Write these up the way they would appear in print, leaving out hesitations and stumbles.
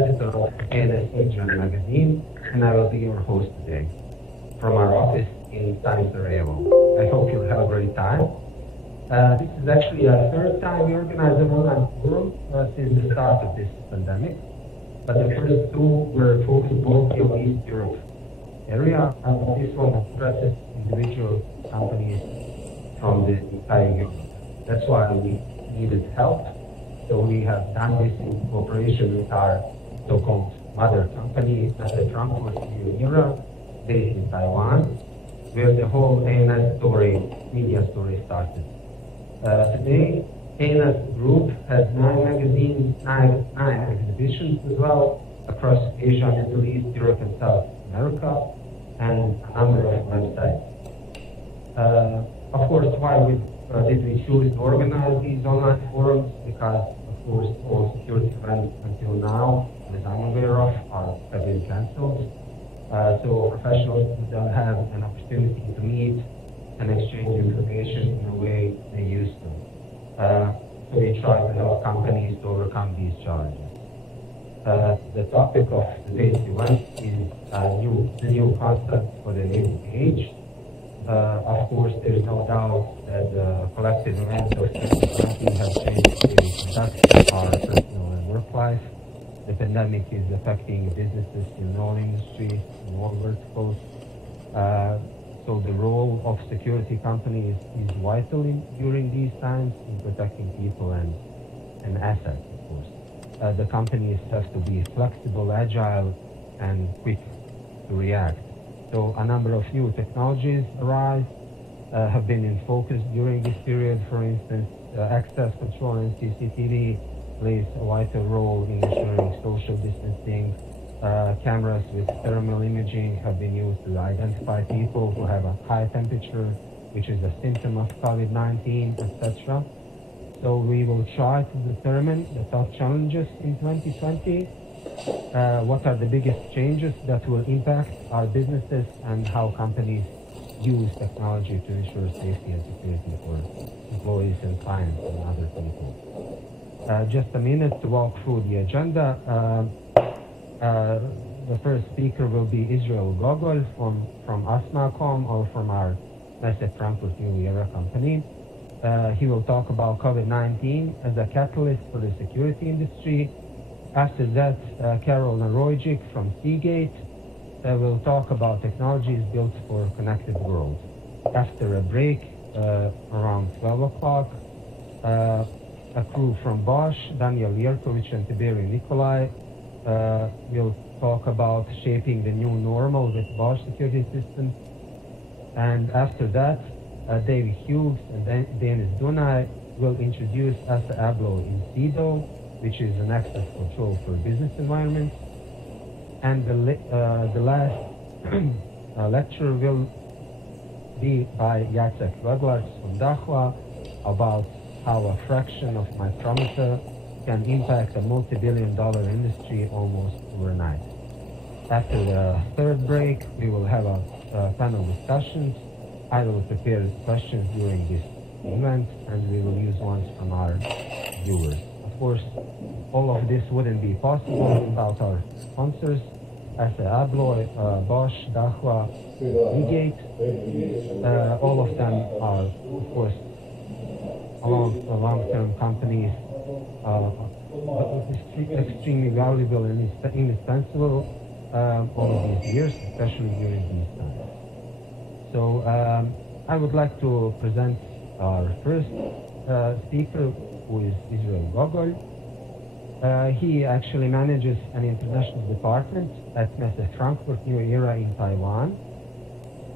editor of ANS Asia magazine, and I will be your host today from our office in Sarajevo. I hope you'll have a great time. This is actually our third time we organize an online forum since the start of this pandemic, but the first two were focused mostly on East Europe area, and this one addresses individual companies from the entire Europe. That's why we needed help. So we have done this in cooperation with our so-called mother company, Messe Frankfurt, based in Taiwan, where the whole ANS media story started. Today, ANS Group has 9 magazines, 9 exhibitions as well across Asia, Middle East, Europe, and South America, and a number of websites. Of course, why did we choose to organize these online forums? Because, of course, all security events until now, that I'm aware of, have been cancelled. So professionals don't have an opportunity to meet and exchange information in a way they used to. So we try to help companies to overcome these challenges. The topic of today's event is the new concept for the new age. Of course, there is no doubt that the collective events of 2019 have changed the way we conduct our personal and work life. The pandemic is affecting businesses in all industries, in all verticals. So the role of security companies is vital during these times in protecting people and assets, of course. The companies have to be flexible, agile, and quick to react. So a number of new technologies arise, have been in focus during this period. For instance, access control and CCTV plays a vital role in ensuring social distancing. Cameras with thermal imaging have been used to identify people who have a high temperature, which is a symptom of Covid19, etc. So we will try to determine the top challenges in 2020. What are the biggest changes that will impact our businesses, and how companies use technology to ensure safety and security for employees and clients and other people. Just a minute to walk through the agenda. The first speaker will be Isreael Gogol from Asmacom, or from our Messe Frankfurt New Era company. He will talk about COVID-19 as a catalyst for the security industry. After that, Carol Narojik from Seagate will talk about technologies built for a connected world. After a break, around 12 o'clock, a crew from Bosch, Daniel Jerkovic and Tiberi Nikolai, will talk about shaping the new normal with Bosch security systems. And after that, David Hughes and Denis Dunay will introduce Asa Abloh in CEDO, which is an access control for business environments. And the last lecture will be by Jacek Wedlarz from Dachla about how a fraction of micrometer can impact a multi-billion-dollar industry almost overnight. After the third break, we will have a panel discussions. I will prepare questions during this event, and we will use ones from our viewers. Of course, all of this wouldn't be possible without our sponsors, Asa Abloh, Bosch, Dachla, Seagate. All of them are, of course, long-term companies, extremely valuable and indispensable all of these years, especially during these times. So I would like to present our first speaker, who is Isreael Gogol. He actually manages an international department at Messe Frankfurt New Era in Taiwan.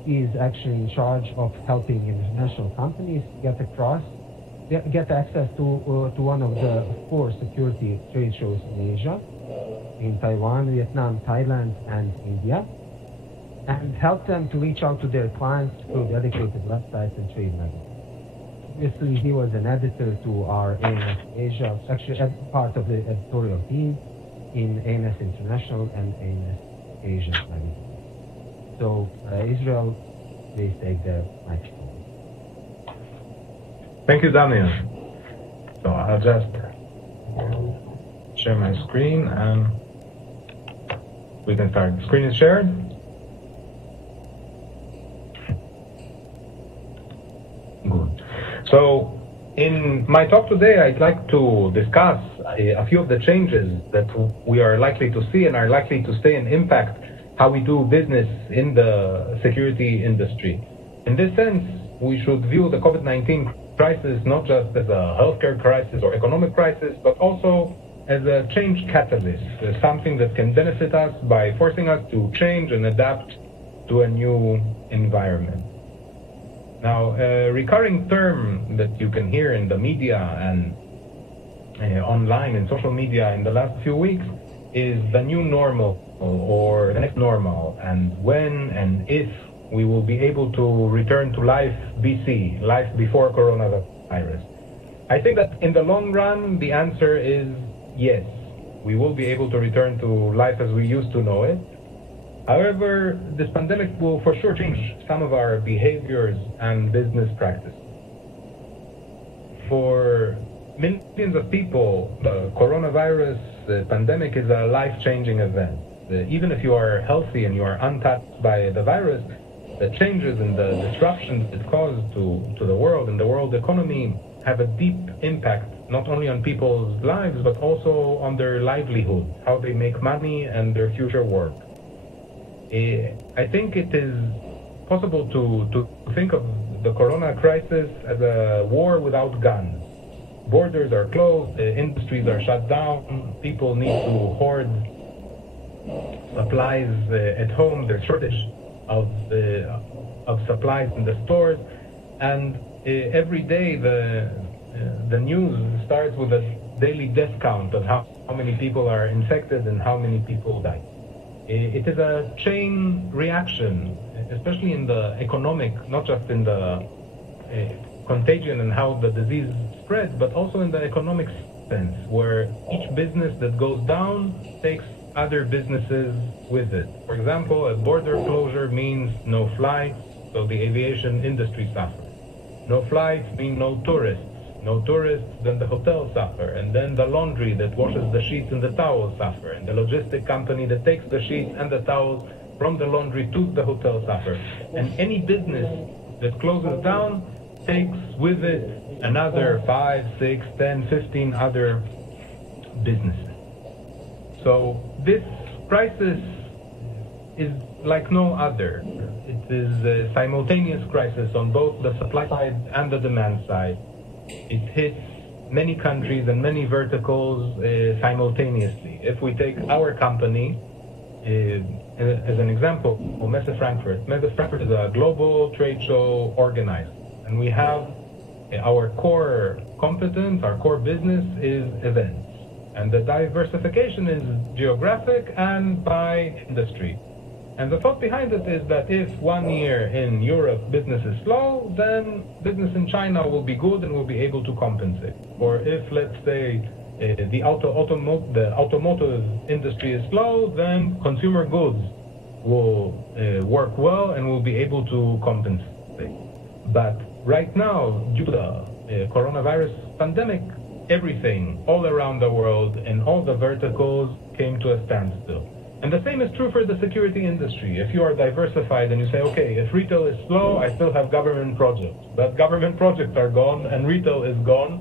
He is actually in charge of helping international companies get access to one of the 4 security trade shows in Asia, in Taiwan, Vietnam, Thailand, and India, and help them to reach out to their clients through dedicated websites and trade magazines. Obviously, he was an editor to our ANS Asia, actually part of the editorial team in ANS International and ANS Asia magazine. So, Isreael, please take the microphone. Thank you, Daniel. So I'll just share my screen and We can start. Screen is shared. Good. So, in my talk today, I'd like to discuss a few of the changes that we are likely to see and are likely to stay and impact how we do business in the security industry. In this sense, we should view the COVID-19 crisis not just as a healthcare crisis or economic crisis, but also as a change catalyst, as something that can benefit us by forcing us to change and adapt to a new environment. Now, a recurring term that you can hear in the media and online and social media in the last few weeks is the new normal or the next normal, and when and if we will be able to return to life BC, life before coronavirus. I think that in the long run, the answer is yes. We will be able to return to life as we used to know it. However, this pandemic will for sure change some of our behaviors and business practices. For millions of people, the coronavirus pandemic is a life-changing event. Even if you are healthy and you are untouched by the virus, the changes and the disruptions it caused to the world and the world economy have a deep impact, not only on people's lives, but also on their livelihood, how they make money and their future work. I think it is possible to think of the corona crisis as a war without guns. Borders are closed, industries are shut down, people need to hoard supplies at home, there's shortage of supplies in the stores, and every day the news starts with a daily death count of how many people are infected and how many people die. It is a chain reaction, especially in the economic, not just in the contagion and how the disease spreads, but also in the economic sense, where each business that goes down takes other businesses with it. For example, a border closure means no flights, so the aviation industry suffers. No flights mean no tourists. No tourists, then the hotels suffer, and then the laundry that washes the sheets and the towels suffer, and the logistic company that takes the sheets and the towels from the laundry to the hotel suffer. And any business that closes down takes with it another 5, 6, 10, 15 other businesses. So this crisis is like no other. It is a simultaneous crisis on both the supply side and the demand side. It hits many countries and many verticals simultaneously. If we take our company as an example, Messe Frankfurt. Messe Frankfurt is a global trade show organizer, and we have our core competence, our core business is events, and the diversification is geographic and by industry. And the thought behind it is that if 1 year in Europe business is slow, then business in China will be good and will be able to compensate. Or if, let's say, the automotive industry is slow, then consumer goods will work well and will be able to compensate. But right now, due to the coronavirus pandemic, everything all around the world and all the verticals came to a standstill. And the same is true for the security industry. If you are diversified and you say, okay, if retail is slow, I still have government projects. But government projects are gone and retail is gone.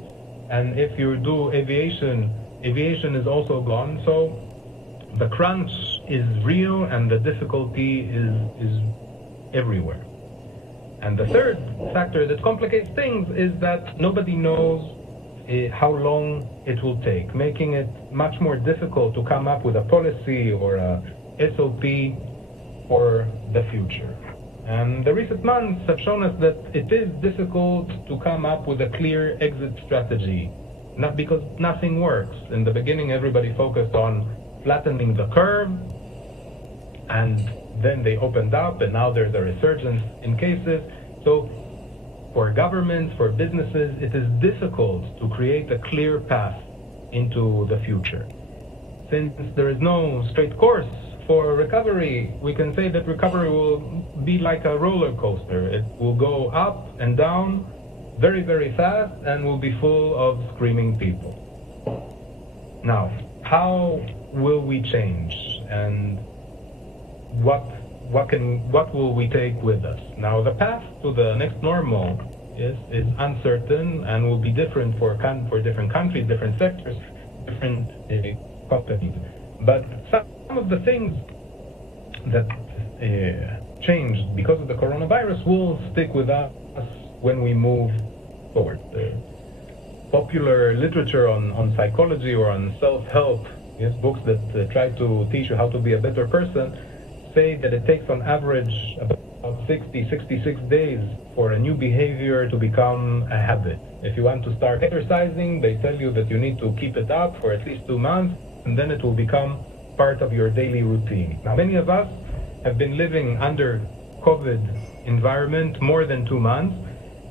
And if you do aviation is also gone. So the crunch is real and the difficulty is everywhere. And the third factor that complicates things is that nobody knows how long it will take, making it much more difficult to come up with a policy or a SOP for the future. And the recent months have shown us that it is difficult to come up with a clear exit strategy, not because nothing works. In the beginning, everybody focused on flattening the curve, and then they opened up, and now there's a resurgence in cases. So for governments, for businesses, it is difficult to create a clear path into the future. Since there is no straight course for recovery, we can say that recovery will be like a roller coaster. It will go up and down very, very fast and will be full of screaming people. Now, how will we change? And what will we take with us? Now, the path to the next normal is uncertain and will be different for different countries, different sectors, different companies. But some of the things that changed because of the coronavirus will stick with us when we move forward. Popular literature on psychology or on self-help, books that try to teach you how to be a better person, say that it takes on average about 66 days for a new behavior to become a habit. If you want to start exercising, they tell you that you need to keep it up for at least 2 months, and then it will become part of your daily routine. Now, many of us have been living under COVID environment more than 2 months,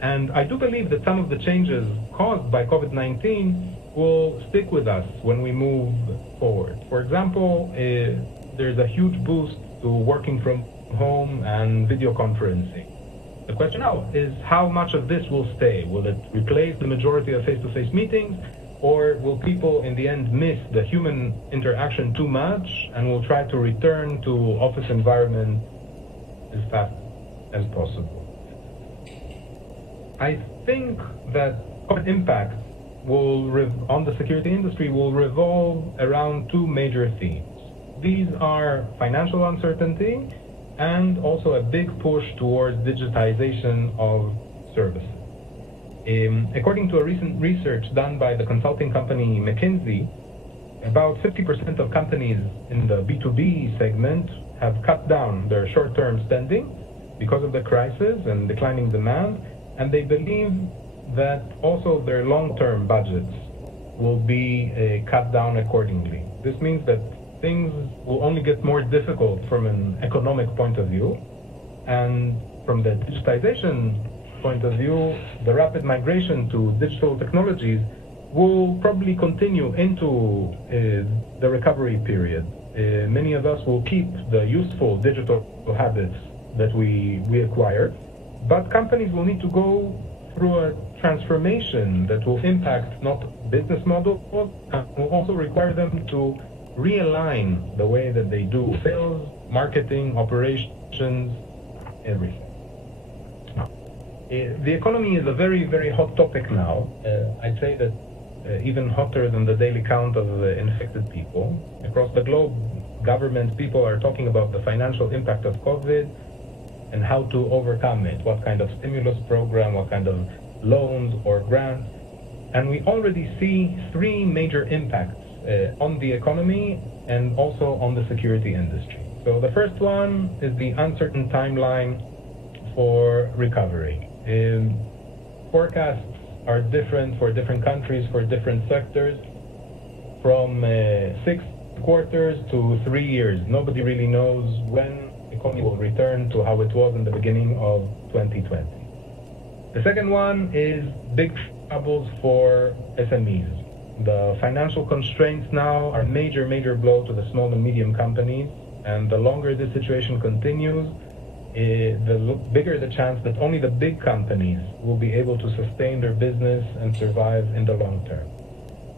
and I do believe that some of the changes caused by COVID-19 will stick with us when we move forward. For example, there's a huge boost to working from home and video conferencing. The question now is how much of this will stay? Will it replace the majority of face-to-face meetings, or will people in the end miss the human interaction too much and will try to return to office environment as fast as possible? I think that COVID impact on the security industry will revolve around 2 major themes. These are financial uncertainty and also a big push towards digitization of services. According to a recent research done by the consulting company McKinsey, about 50% of companies in the B2B segment have cut down their short-term spending because of the crisis and declining demand, and they believe that also their long-term budgets will be cut down accordingly. This means that things will only get more difficult from an economic point of view, and from the digitization point of view, the rapid migration to digital technologies will probably continue into the recovery period. Many of us will keep the useful digital habits that we acquired, but companies will need to go through a transformation that will impact not business models, and will also require them to realign the way that they do sales, marketing, operations, everything. The economy is a very, very hot topic now. I'd say that even hotter than the daily count of infected people. Across the globe, government people are talking about the financial impact of COVID and how to overcome it, what kind of stimulus program, what kind of loans or grants. And we already see 3 major impacts on the economy and also on the security industry. So the first one is the uncertain timeline for recovery. Forecasts are different for different countries, for different sectors, from 6 quarters to 3 years. Nobody really knows when the economy will return to how it was in the beginning of 2020. The second one is big troubles for SMEs. The financial constraints now are major, major blow to the small and medium companies, and the longer this situation continues, the bigger the chance that only the big companies will be able to sustain their business and survive in the long term.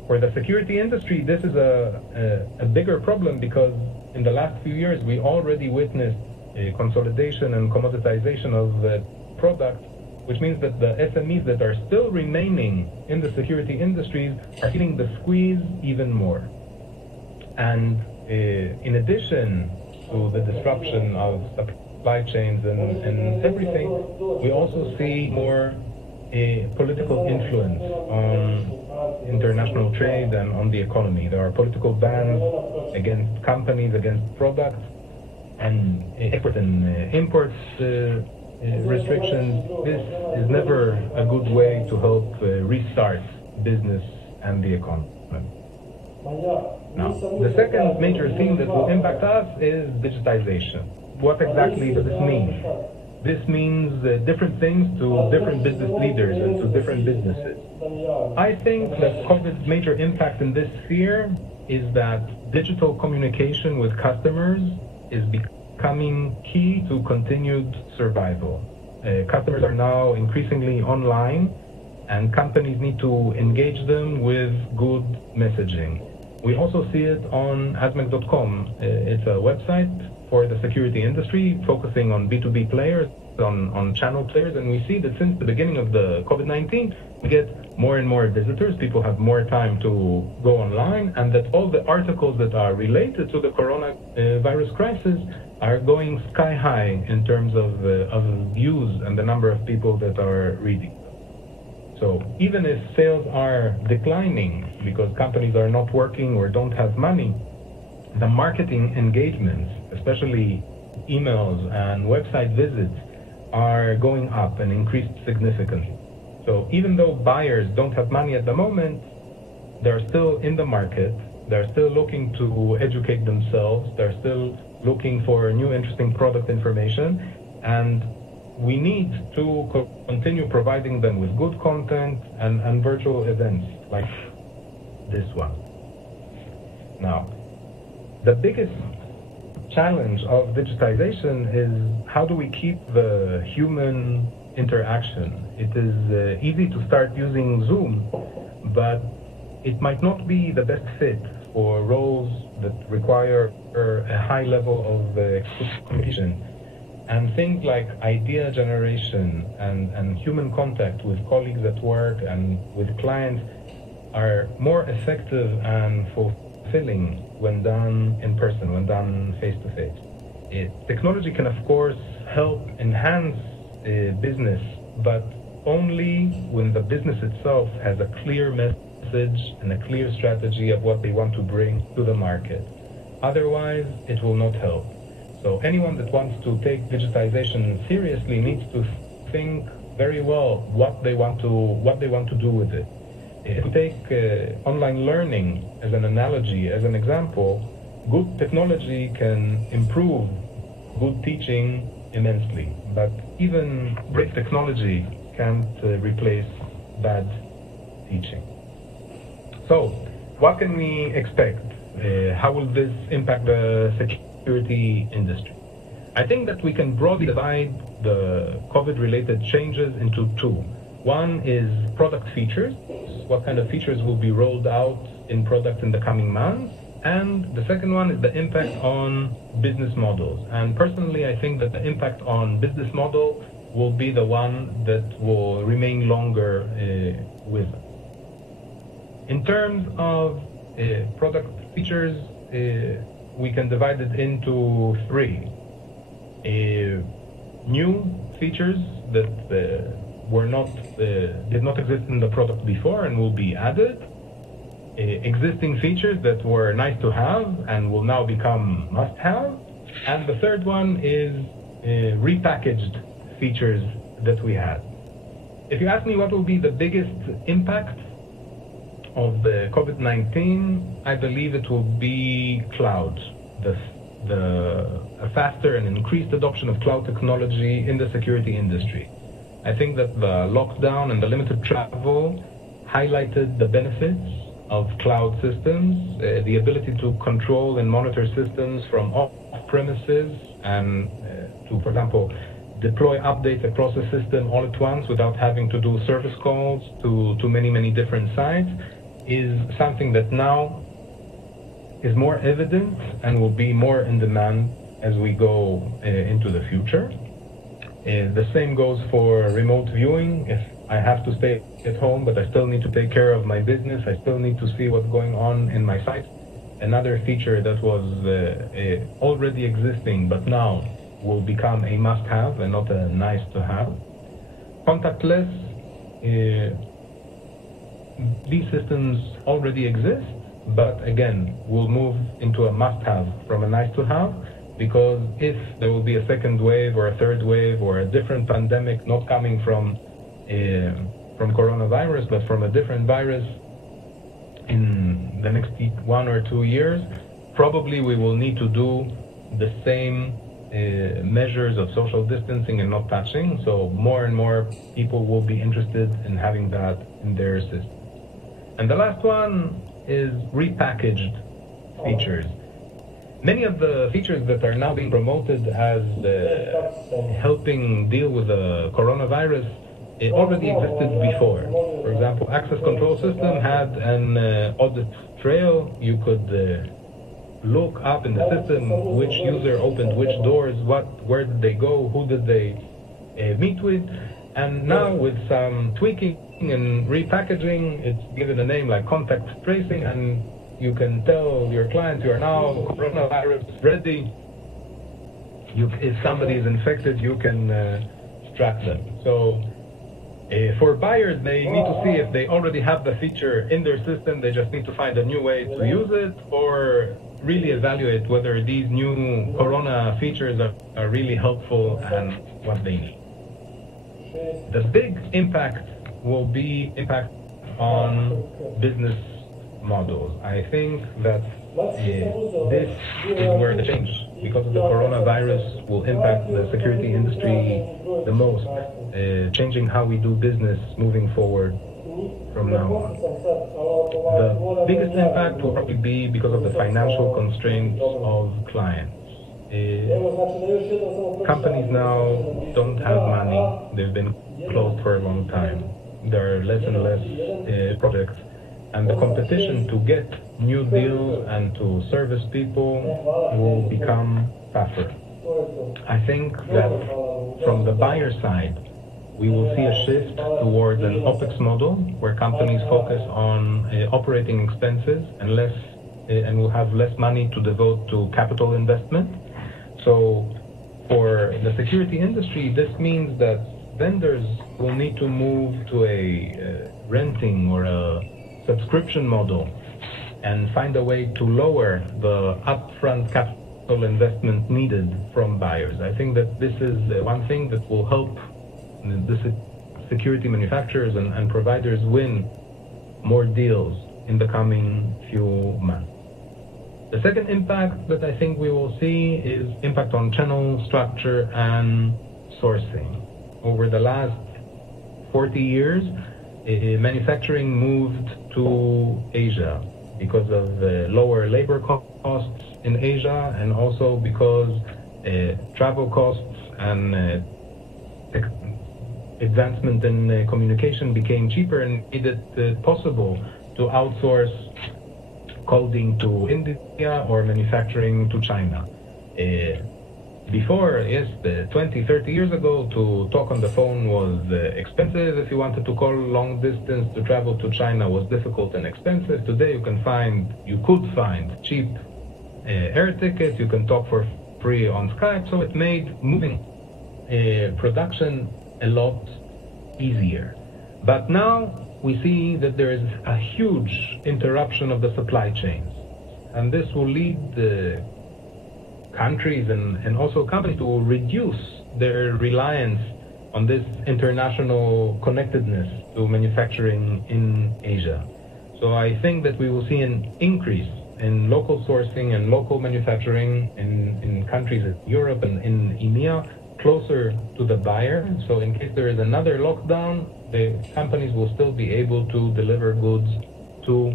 For the security industry, this is a bigger problem because in the last few years we already witnessed a consolidation and commoditization of the products, which means that the SMEs that are still remaining in the security industries are feeling the squeeze even more. And in addition to the disruption of supply chains and everything, we also see more political influence on international trade and on the economy. There are political bans against companies, against products, and export and imports restrictions. This is never a good way to help restart business and the economy. Now, the second major theme that will impact us is digitization. What exactly does this mean? This means different things to different business leaders and to different businesses. I think that COVID's major impact in this sphere is that digital communication with customers is becoming key to continued survival. Customers are now increasingly online, and companies need to engage them with good messaging. We also see it on asmec.com. It's a website for the security industry, focusing on B2B players, on channel players, and we see that since the beginning of the COVID-19, we get more and more visitors. People have more time to go online, and that all the articles that are related to the coronavirus crisis are going sky high in terms of views and the number of people that are reading. So even if sales are declining because companies are not working or don't have money, the marketing engagements, especially emails and website visits, are going up and increased significantly. So even though buyers don't have money at the moment, they're still in the market, they're still looking to educate themselves, they're still looking for new interesting product information, and we need to continue providing them with good content and virtual events like this one. Now, the biggest challenge of digitization is how do we keep the human interaction? It is easy to start using Zoom, but it might not be the best fit for roles that require a high level of communication. And things like idea generation and human contact with colleagues at work and with clients are more effective and fulfilling when done in person, when done face-to-face. Technology can, of course, help enhance business, but only when the business itself has a clear message and a clear strategy of what they want to bring to the market. Otherwise, it will not help. So anyone that wants to take digitization seriously needs to think very well what they want to do with it. If we take online learning as an analogy, as an example, good technology can improve good teaching immensely, but even great technology can't replace bad teaching. So, what can we expect? How will this impact the security industry? I think that we can broadly divide the COVID-related changes into two. One is product features. What kind of features will be rolled out in products in the coming months? And the second one is the impact on business models. And personally, I think that the impact on business model will be the one that will remain longer with us. In terms of product features, we can divide it into three. New features that did not exist in the product before and will be added. Existing features that were nice to have and will now become must-have. And the third one is repackaged features that we had. If you ask me what will be the biggest impact of the COVID-19, I believe it will be cloud. A faster and increased adoption of cloud technology in the security industry. I think that the lockdown and the limited travel highlighted the benefits of cloud systems, the ability to control and monitor systems from off-premises and to, for example, deploy updates across the system all at once without having to do service calls to many different sites is something that now is more evident and will be more in demand as we go into the future. The same goes for remote viewing. If I have to stay at home, but I still need to take care of my business, I still need to see what's going on in my site. Another feature that was already existing, but now will become a must-have and not a nice-to-have. Contactless. These systems already exist, but again, will move into a must-have from a nice-to-have, because if there will be a second wave or a third wave or a different pandemic, not coming from coronavirus, but from a different virus in the next 1 or 2 years, probably we will need to do the same measures of social distancing and not touching. So more and more people will be interested in having that in their system. And the last one is repackaged features. Many of the features that are now being promoted as helping deal with the coronavirus already existed before. For example, access control system had an audit trail. You could look up in the system which user opened which doors, where did they go, who did they meet with. And now with some tweaking and repackaging, it's given a name like contact tracing, and you can tell your clients you are now coronavirus ready. If somebody is infected, you can track them. So for buyers, they need to see if they already have the feature in their system. They just need to find a new way to use it, or really evaluate whether these new corona features are really helpful and what they need. The big impact will be impact on business models. I think that this is where the change, because of the coronavirus, will impact the security industry the most, changing how we do business moving forward from now on. The biggest impact will probably be because of the financial constraints of clients. Companies now don't have money. They've been closed for a long time. There are less and less projects, and the competition to get new deals and to service people will become tougher. I think that from the buyer side, we will see a shift towards an OPEX model where companies focus on operating expenses and will have less money to devote to capital investment. So for the security industry, this means that vendors will need to move to a renting or a subscription model and find a way to lower the upfront capital investment needed from buyers. I think that this is one thing that will help the security manufacturers and providers win more deals in the coming few months. The second impact that I think we will see is impact on channel structure and sourcing. Over the last 40 years, manufacturing moved to Asia because of lower labor costs in Asia, and also because travel costs and advancement in communication became cheaper and made it possible to outsource coding to India or manufacturing to China. Before, 20, 30 years ago, to talk on the phone was expensive. If you wanted to call long distance, to travel to China was difficult and expensive. Today you could find cheap air tickets, you can talk for free on Skype, so it made moving production a lot easier. But now we see that there is a huge interruption of the supply chains, and this will lead the countries and also companies to reduce their reliance on this international connectedness to manufacturing in Asia. So I think that we will see an increase in local sourcing and local manufacturing in countries in Europe and in EMEA, closer to the buyer. So in case there is another lockdown, the companies will still be able to deliver goods to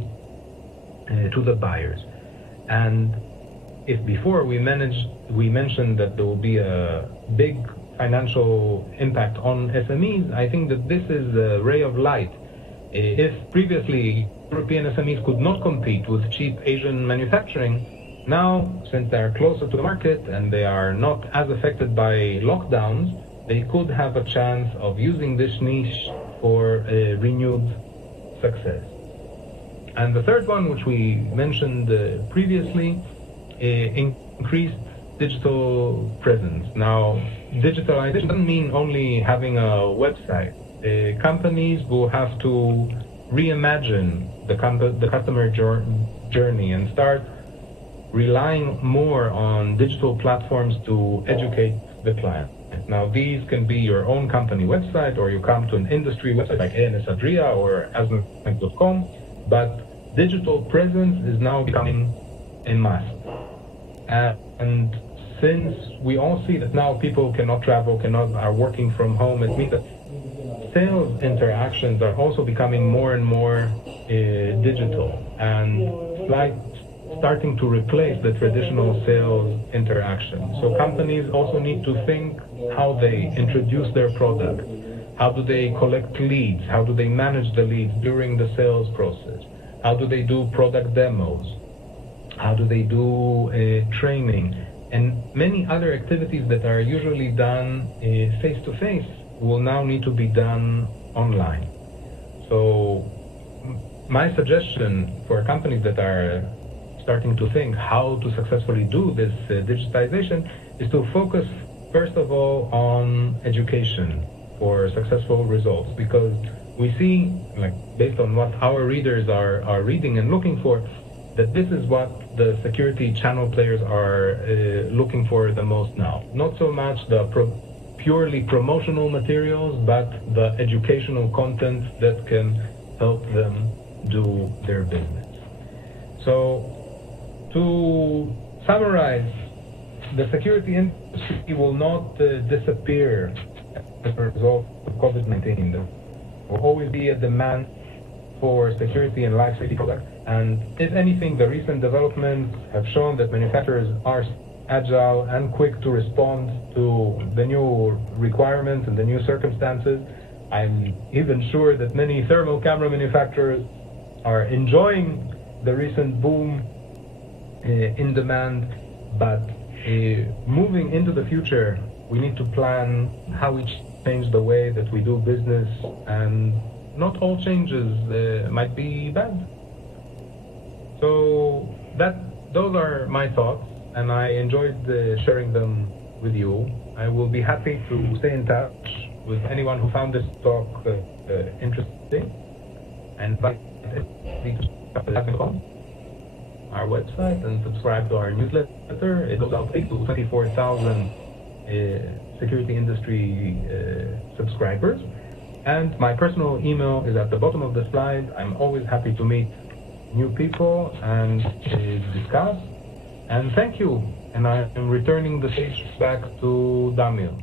the buyers. And if before we mentioned that there will be a big financial impact on SMEs, I think that this is a ray of light. If previously European SMEs could not compete with cheap Asian manufacturing, now, since they are closer to the market and they are not as affected by lockdowns, they could have a chance of using this niche for a renewed success. And the third one, which we mentioned previously, increased digital presence. Now, digitalization doesn't mean only having a website. Companies will have to reimagine the customer journey and start relying more on digital platforms to educate the client. Now, these can be your own company website, or you come to an industry website like ANS Adria or asmec.com, but digital presence is now becoming a must. And since we all see that now people cannot travel, are working from home, it means that sales interactions are also becoming more and more digital and starting to replace the traditional sales interaction. So companies also need to think how they introduce their product, how do they collect leads, how do they manage the leads during the sales process, how do they do product demos, How do they do training? And many other activities that are usually done face-to-face will now need to be done online. So my suggestion for companies that are starting to think how to successfully do this digitization is to focus, first of all, on education for successful results, because we see, like, based on what our readers are reading and looking for, that this is what the security channel players are looking for the most now. Not so much the purely promotional materials, but the educational content that can help them do their business. So, to summarize, the security industry will not disappear as a result of COVID-19. There will always be a demand for security and life safety products. And if anything, the recent developments have shown that manufacturers are agile and quick to respond to the new requirements and the new circumstances. I'm even sure that many thermal camera manufacturers are enjoying the recent boom in demand, but moving into the future, we need to plan how we change the way that we do business, and not all changes might be bad. So those are my thoughts, and I enjoyed sharing them with you. I will be happy to stay in touch with anyone who found this talk interesting, and invite our website and subscribe to our newsletter. It goes out to 24,000 security industry subscribers. And my personal email is at the bottom of the slide. I'm always happy to meet new people and discuss. And thank you. And I am returning the stage back to Damiel.